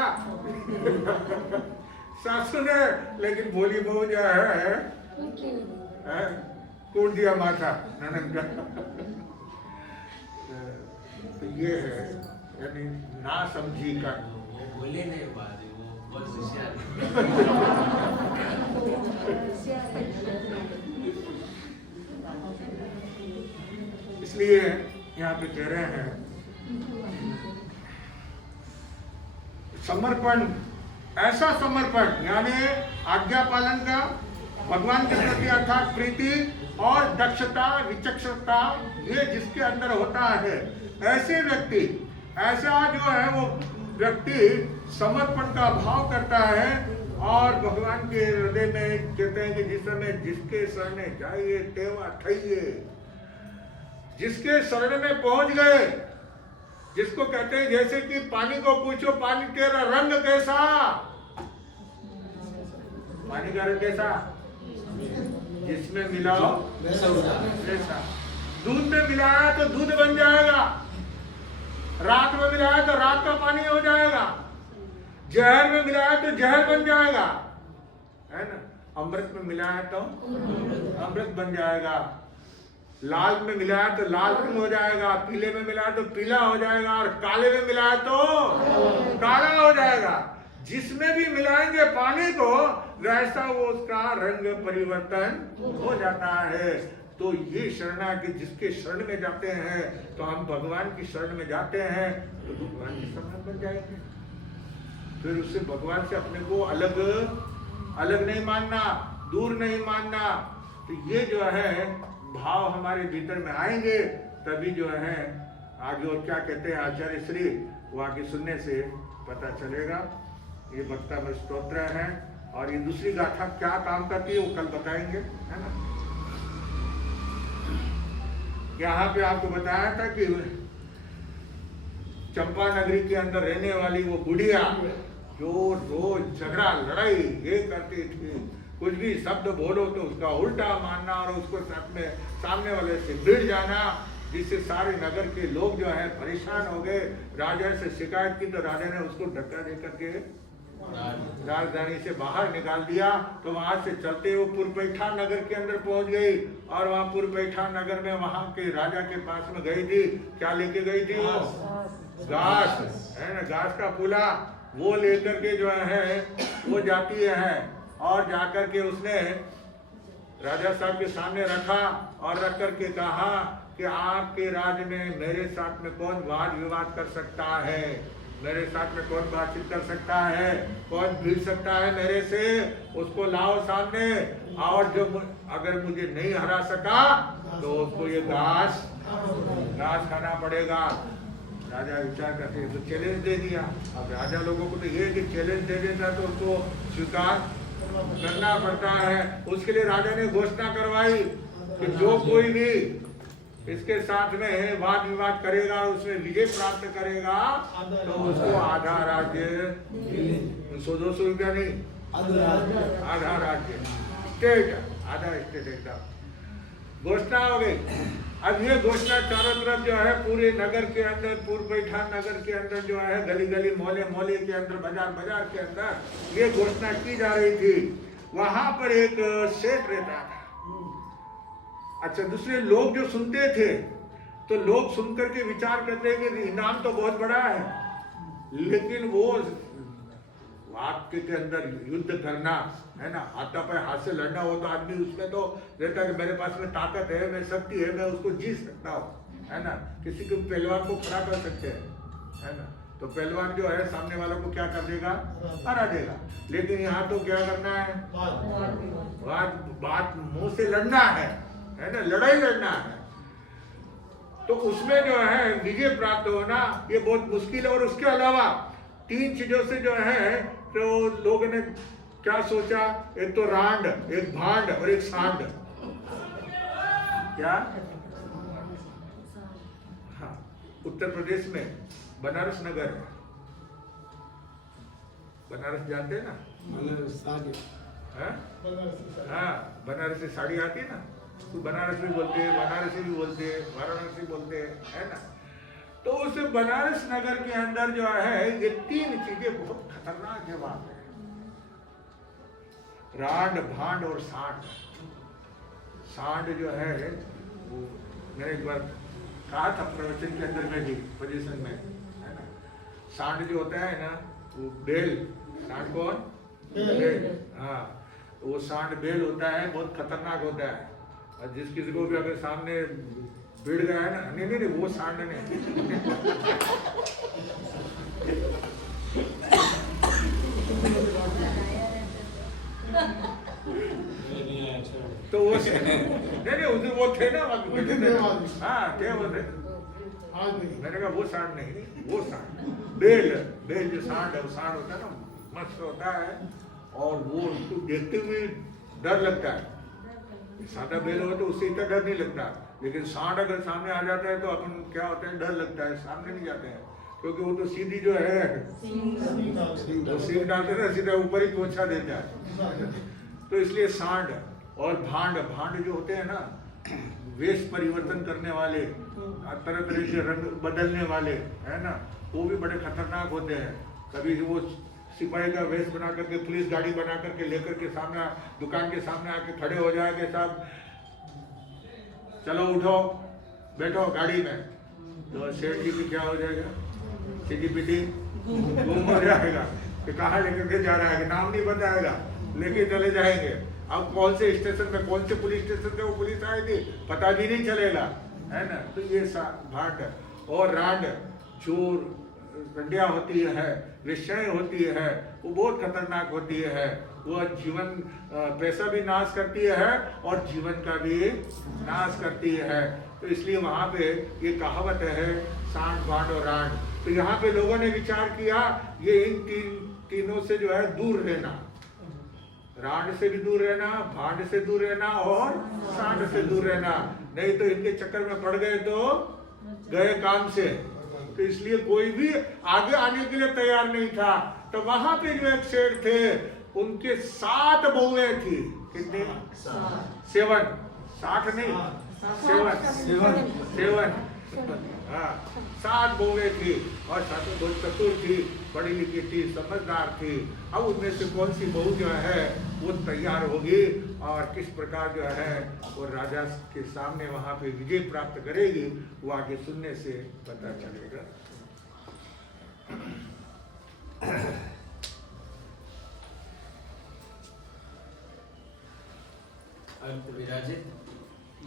सासू ने। लेकिन भोली बहू जो है कूट दिया माथा ननन का। तो ये है, यानी ना समझी का बोले नहीं बात, वो इसलिए यहाँ पे कह रहे हैं समर्पण, ऐसा समर्पण यानी आज्ञा पालन का, भगवान के प्रति अर्थात प्रीति और दक्षता विचक्षणता, ये जिसके अंदर होता है, ऐसे व्यक्ति, ऐसा जो है वो व्यक्ति समर्पण का भाव करता है और भगवान के हृदय में कहते हैं कि जिस समय जिसके शरण जाइए तेवा ठइये, जिसके शरण में पहुंच गए, जिसको कहते हैं जैसे कि पानी को पूछो पानी तेरा रंग कैसा, पानी का रंग कैसा, जिसमें मिलाओ वैसा, दूध में मिलाया तो दूध बन जाएगा, रात में मिलाया तो रात का पानी हो जाएगा, जहर में मिलाया तो जहर बन जाएगा, है ना, अमृत में मिलाया तो अमृत बन जाएगा, लाल में मिलाया तो लाल रंग हो जाएगा, पीले में मिलाया तो पीला हो जाएगा, और काले में मिलाया तो काला हो जाएगा। जिसमें भी मिलाएंगे पानी को वैसा वो उसका रंग परिवर्तन हो जाता है। तो ये शरणार्थी जिसके शरण में जाते हैं, तो हम भगवान की शरण में जाते हैं तो भगवान के समान बन जाएंगे। फिर उससे भगवान से अपने को अलग अलग नहीं मानना, दूर नहीं मानना। तो ये जो है भाव हमारे भीतर में आएंगे, तभी जो है आगे और क्या कहते हैं आचार्य श्री, वो आगे सुनने से पता चलेगा। ये वक्तव्य स्तोत्र है और ये दूसरी गाथा क्या काम करती है वो कल बताएंगे, है ना। यहाँ पे आपको बताया था कि चंपा नगरी के अंदर रहने वाली वो बुढ़िया जो रोज झगड़ा लड़ाई ये करती थी, कुछ भी शब्द बोलो तो उसका उल्टा मानना और उसको साथ में सामने वाले से भिड़ जाना, जिससे सारे नगर के लोग जो है परेशान हो गए। राजा से शिकायत की तो राजा ने उसको धक्का दे करके राजधानी से बाहर निकाल दिया। तो वहां से चलते हुए पुरपैठा नगर के अंदर पहुंच गई और वहां पुरपैठा नगर में वहां के राजा के पास में गई थी। क्या लेके गई थी वो? घास, है ना, घास का पुला वो लेकर के जो है वो जाती है और जाकर के उसने राजा साहब के सामने रखा और रख करके कहा कि आपके राज्य में मेरे साथ में कौन वाद विवाद कर सकता है, मेरे साथ में कौन बातचीत कर सकता है, कौन भिड़ सकता है मेरे से, उसको लाओ सामने। और जो अगर मुझे नहीं हरा सका तो उसको ये घास खाना पड़ेगा। राजा विचार करते तो चैलेंज दे दिया। अब राजा लोगों को तो ये कि चैलेंज दे देता तो उसको स्वीकार करना पड़ता है। उसके लिए राजा ने घोषणा करवाई कि जो कोई भी इसके साथ में वाद विवाद करेगा, उसमें विजय प्राप्त करेगा तो उसको आधा राज्य, 100-200 रुपया नहीं, आधा राज्य, स्टेट, आधा स्टेट एकदम घोषणा हो गई। अब ये घोषणा चारों तरफ जो है पूरे नगर के अंदर, पुरपैठा नगर के अंदर जो है गली गली मोहल्ले मोहल्ले के अंदर, बाजार बाजार के अंदर ये घोषणा की जा रही थी। वहां पर एक सेठ रहता था। अच्छा, दूसरे लोग जो सुनते थे तो लोग सुनकर के विचार करते हैं कि इनाम तो बहुत बड़ा है, लेकिन वो वाक्य के अंदर युद्ध करना, है ना, हाथापाई हाथ से लड़ना हो तो आदमी उसमें तो रहता है कि मेरे पास में ताकत है, मैं शक्ति है, मैं उसको जीत सकता हूँ, है ना। किसी को पहलवान को खड़ा कर सकते हैं, है ना। तो पहलवान जो है सामने वालों को क्या कर देगा? हरा देगा। लेकिन यहाँ तो क्या करना है? बात मुंह से लड़ना है ना, लड़ाई लड़ना है। तो उसमें जो है विजय प्राप्त होना ये बहुत मुश्किल है। और उसके अलावा 3 चीजों से जो है तो लोगों ने क्या सोचा, एक तो रांड, एक भांड और एक सांड। क्या? हाँ, उत्तर प्रदेश में बनारस नगर है। बनारस जानते हैं ना? हाँ, बनारसी साड़ी आती है ना, तो बनारस भी बोलते हैं, बनारसी भी बोलते हैं, वाराणसी बोलते हैं, है ना। तो उस बनारस नगर के अंदर जो है ये 3 चीजें बहुत खतरनाक है वहां पे, रांड, भांड और सांड। सांड जो है वो मैंने एक बार कहा था प्रवचन के अंदर में भी, पोजीशन में, है ना। सांड जो होता है ना वो बेल सांड कौन? बेल। हाँ, वो सांड बेल होता है, बहुत खतरनाक होता है, और जिस किसी को भी अगर सामने भिड़ गया है ना, नहीं नहीं नहीं वो सांड नहीं तो वो नहीं उस दिन वो थे ना, हाँ थे वो थे। मैंने कहा वो सांड नहीं, वो सांड बेल। बेल जो सांड है, वो सांड होता है ना, मस्त होता है, और वो उसको देखते हुए डर लगता है। सादा बेल हो तो उससे इतना डर नहीं लगता, लेकिन सांड अगर सामने आ जाता है तो अपन क्या होता है, डर लगता है, सामने नहीं जाते हैं, क्योंकि वो तो सीधी जो है वो सींग डालते ना, सीधा ऊपर ही पोंछा देता है। तो इसलिए सांड और भांड, भांड जो होते हैं ना, वेश परिवर्तन करने वाले, तरह तरह के रंग बदलने वाले, है ना, वो भी बड़े खतरनाक होते हैं। कभी वो सिपाही का वेश बना करके, पुलिस गाड़ी बना करके लेकर के सामने दुकान के सामने आके खड़े हो जाएंगे, साहब चलो उठो बैठो गाड़ी में, तो सेठ जी की क्या हो जाएगा, सीधी पीटी गुम हो जाएगा कि कहाँ लेकर के जा रहा है, नाम नहीं बताएगा, लेके चले जाएंगे। अब कौन से स्टेशन पे, कौन से पुलिस स्टेशन पे वो पुलिस आई थी पता भी नहीं चलेगा, है ना। तो ये भाट और रांड, चोर रंडिया होती है, विषय होती है, वो बहुत खतरनाक होती है। वो जीवन, पैसा भी नाश करती है और जीवन का भी नाश करती है। तो इसलिए वहाँ पे ये कहावत है, सांड भांड और रांड। तो यहाँ पे लोगों ने विचार किया, ये इन तीनों से जो है दूर रहना, रांड से भी दूर रहना, भांड से दूर रहना और सांड से दूर रहना, नहीं तो इनके चक्कर में पड़ गए तो गए काम से। तो इसलिए कोई भी आगे आने के लिए तैयार नहीं था। तो वहां पे जो एक सेठ थे, उनके 7 बहुएं थी। कितनी? 7, 60 नहीं, 7 हाँ, 7 बहुएं थी और साथों बहुत चतुर थी, पढ़ी लिखी थी, समझदार थी। अब उनमें से कौन सी बहू जो है वो तैयार होगी और किस प्रकार जो है वो राजा के सामने वहां पे विजय प्राप्त करेगी, वो आगे सुनने से पता चलेगा। अर्थ विराजित,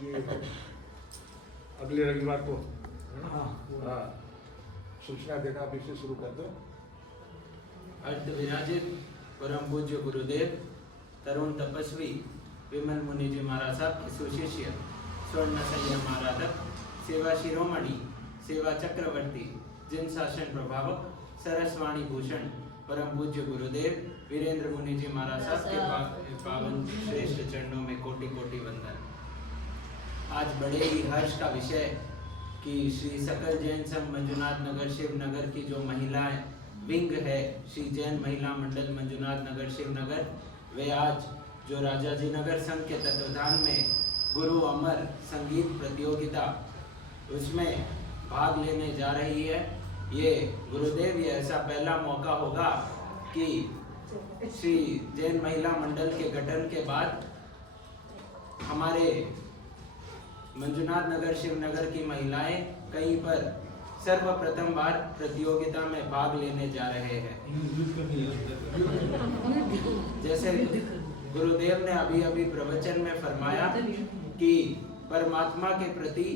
ये अगले रविवार को हाँ सूचना देना, अभी से शुरू कर दो। अर्थ विराजित परम पूज्य गुरुदेव तरुण तपस्वी विमल मुनि जी महाराज साहब के सुशिष्य स्वर्ण संयम आराधक सेवा शिरोमणि सेवा चक्रवर्ती जिन शासन प्रभावक सरस्वाणी भूषण परम पूज्य गुरुदेव वीरेंद्र मुनि जी महाराज साहब के पावन श्रेष्ठ चरणों में कोटि कोटि वंदन। आज बड़े ही हर्ष का विषय कि श्री सकल जैन संघ मंजुनाथ नगर शिवनगर की जो महिलाएं विंग है, श्री जैन महिला मंडल मंजुनाथ नगर शिवनगर, वे आज जो राजा जी नगर संघ के तत्वाधान में गुरु अमर संगीत प्रतियोगिता उसमें भाग लेने जा रही है। ये गुरुदेव ये ऐसा पहला मौका होगा कि श्री जैन महिला मंडल के गठन के बाद हमारे मंजुनाथ नगर शिवनगर की महिलाएं कहीं पर सर्वप्रथम बार प्रतियोगिता में भाग लेने जा रहे हैं। जैसे गुरुदेव ने अभी अभी प्रवचन में फरमाया कि परमात्मा के प्रति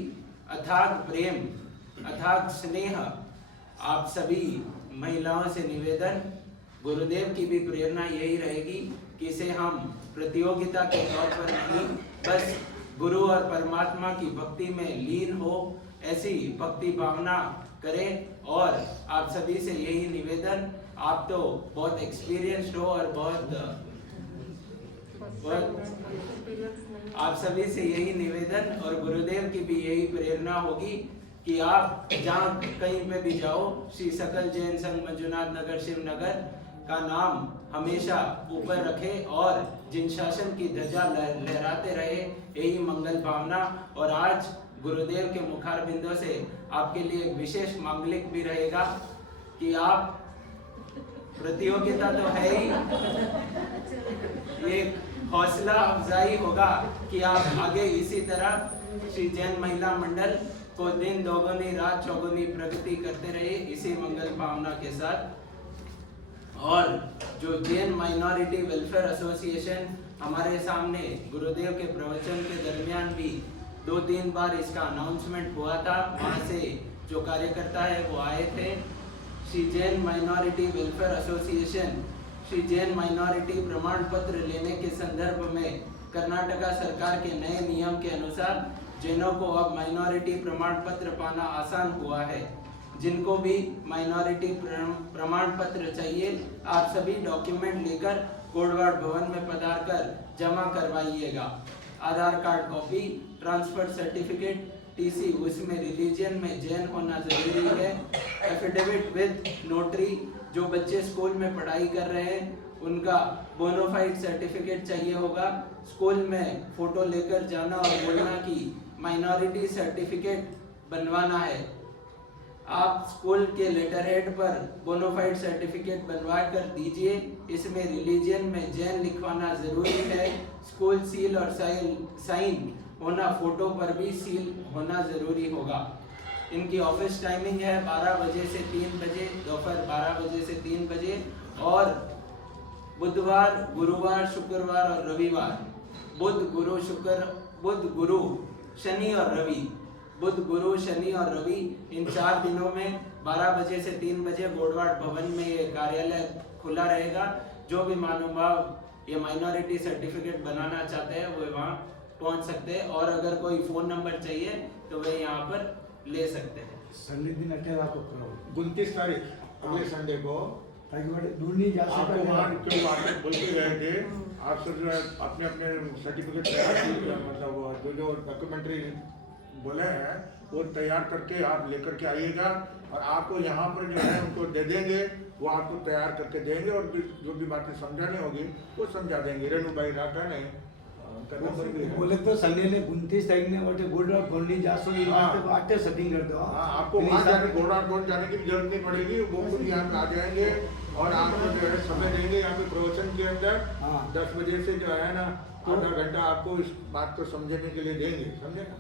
अथाग प्रेम, अथाग स्नेह, आप सभी महिलाओं से निवेदन, गुरुदेव की भी प्रेरणा यही रहेगी कि इसे हम प्रतियोगिता के तौर पर नहीं, बस गुरु और परमात्मा की भक्ति में लीन हो, ऐसी भक्ति भावना करें। और आप सभी से यही निवेदन, आप तो बहुत एक्सपीरियंस्ड हो और बहुत आप सभी से यही निवेदन और गुरुदेव की भी यही प्रेरणा होगी कि आप जहाँ कहीं पे भी जाओ, श्री सकल जैन संघ मंजुनाथ नगर शिवनगर का नाम हमेशा ऊपर रखे और जिन शासन की ध्वजा लहराते रहे, यही मंगल भावना। और आज गुरुदेव के मुखार बिंदों से आपके लिए एक विशेष मांगलिक भी रहेगा कि आप, प्रतियोगिता तो है ही, एक हौसला अफजाई होगा कि आप आगे इसी तरह श्री जैन महिला मंडल को दिन दोगुनी रात चौगुनी प्रगति करते रहे, इसी मंगल भावना के साथ। और जो जैन माइनॉरिटी वेलफेयर एसोसिएशन हमारे सामने गुरुदेव के प्रवचन के दरमियान भी 2-3 बार इसका अनाउंसमेंट हुआ था, वहाँ से जो कार्यकर्ता है वो आए थे। Shri Jain minority welfare association Shri Jain minority प्रमाण पत्र लेने के संदर्भ में कर्नाटका सरकार के नए नियम के अनुसार जैनों को अब माइनॉरिटी प्रमाण पत्र पाना आसान हुआ है। जिनको भी माइनॉरिटी प्रमाण पत्र चाहिए, आप सभी डॉक्यूमेंट लेकर कोटवाड़ भवन में पधार कर जमा करवाइएगा। Aadhaar card copy, transfer certificate, TC, उसमें रिलीजन में जैन होना जरूरी है। एफिडेविट विद नोटरी, जो बच्चे स्कूल में पढ़ाई कर रहे हैं उनका बोनाफाइड सर्टिफिकेट चाहिए होगा। स्कूल में फोटो लेकर जाना और बोलना कि माइनॉरिटी सर्टिफिकेट बनवाना है। आप स्कूल के लेटर हेड पर बोनाफाइड सर्टिफिकेट बनवा कर दीजिए। इसमें रिलीजन में जैन लिखवाना जरूरी है। स्कूल सील और साइन होना, फोटो पर भी सील होना जरूरी होगा। इनकी ऑफिस टाइमिंग है 12 बजे से 3 बजे, दोपहर 12 बजे से 3 बजे, और बुधवार, गुरुवार, शुक्रवार और रविवार, बुध, गुरु, शनि और रवि, बुध, गुरु, शनि और रवि, इन 4 दिनों में 12 बजे से 3 बजे गोडवाड़ भवन में ये कार्यालय खुला रहेगा। जो भी महानुभाव ये माइनॉरिटी सर्टिफिकेट बनाना चाहते हैं वो वहाँ पहुँच सकते हैं, और अगर कोई फ़ोन नंबर चाहिए तो वे यहाँ पर ले सकते हैं। संडे दिन अटेंड आपको करो 29 तारीख अगले संडे को ताकि बड़े दूर नहीं जा आपको सकते। वहाँ क्यों आगे बोल के गए थे, आप सब जो है अपने अपने सर्टिफिकेट तैयार कीजिए, मतलब वो जो डॉक्यूमेंट्री बोले हैं वो तैयार करके आप लेकर के आइएगा, और आपको यहाँ पर जो है उनको दे देंगे, वो आपको तैयार करके देंगे, और जो भी बातें समझानी होगी वो समझा देंगे। रेणु भाई राका नहीं बोले तो संडे ने 29 तारीख ने बोले गोडवाड़ बोलनी जा सो आटे सेटिंग कर दो। आपको वहाँ जाके गोडवाड़ बोल जाने की जरूरत नहीं पड़ेगी, वो खुद यहाँ पे आ जाएंगे और आपको जो है समय देंगे यहाँ पे प्रवचन के अंदर। 10 बजे से जो है ना आधा घंटा आपको इस बात को समझने के लिए देंगे, समझे ना।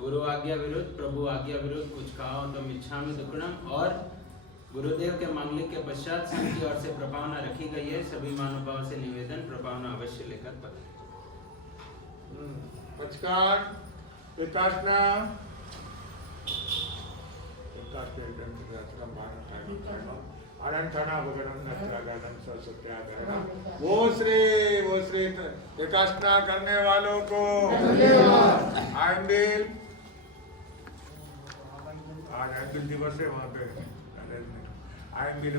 गुरु आज्ञा विरुद्ध, प्रभु आज्ञा विरुद्ध कुछ कहा तो मिच्छामि दुक्कडम, और गुरुदेव के मांगलिक के पश्चात संघ की ओर से प्रभावना रखी गई है। सभी महानुभाव से निवेदन, प्रभावना अवश्य लेकर पढ़ें। नमस्कार, विकासना वो श्री विकासना करने वालों को आइंबिल, आज आइंबिल दिवस है वहाँ पे आइंबिल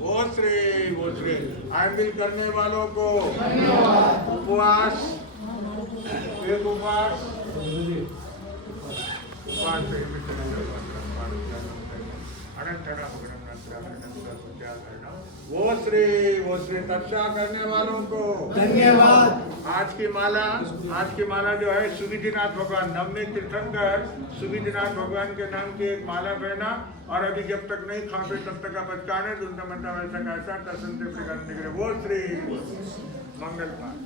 वो श्री आइंबिल करने वालों को उपवास, एक उपवास वो श्री तपस्या करने वालों को धन्यवाद। आज की माला जो है सुविधिनाथ भगवान, नवनीत तीर्थंकर सुविधिनाथ भगवान के नाम की एक माला पहना, और अभी जब तक नहीं खाते तब तक आप बचकाने दूसरा मतलब ऐसा कैसा कसम से करने के लिए वो श्री मंगल पाठ।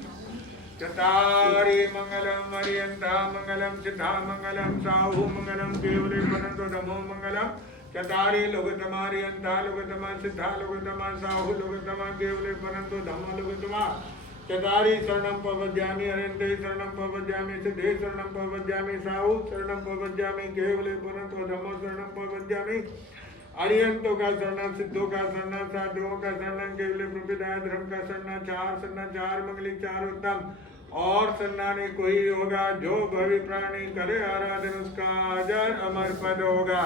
चतारी मंगलम हरियंता मंगलम सिद्धा मंगलम साहु मंगलम केवले पनंतो धमो मंगलम। चतारी लोगतमा हरियंता लोगतमा सिद्धा लोगतमा साहु लोगतमा केवले पनंतो धमो लोगतमा। चतारी शरणम पवज्यामि हरियंते शरणम पवज्यामि सिद्धे शरणम पवज्यामि साहु शरणम पवज्यामि केवले पनंतो धमो शरणम पवज्यामि। अरियंतों का शरण, सिद्धों का शरण, साधुओं का शरण, केवल प्रभुदाय धर्म का शरण, चार मंगलिक, 4 उत्तम, और शरणा ने कोई होगा जो भवि प्राणी करे आराधन उसका अजर अमर पद होगा।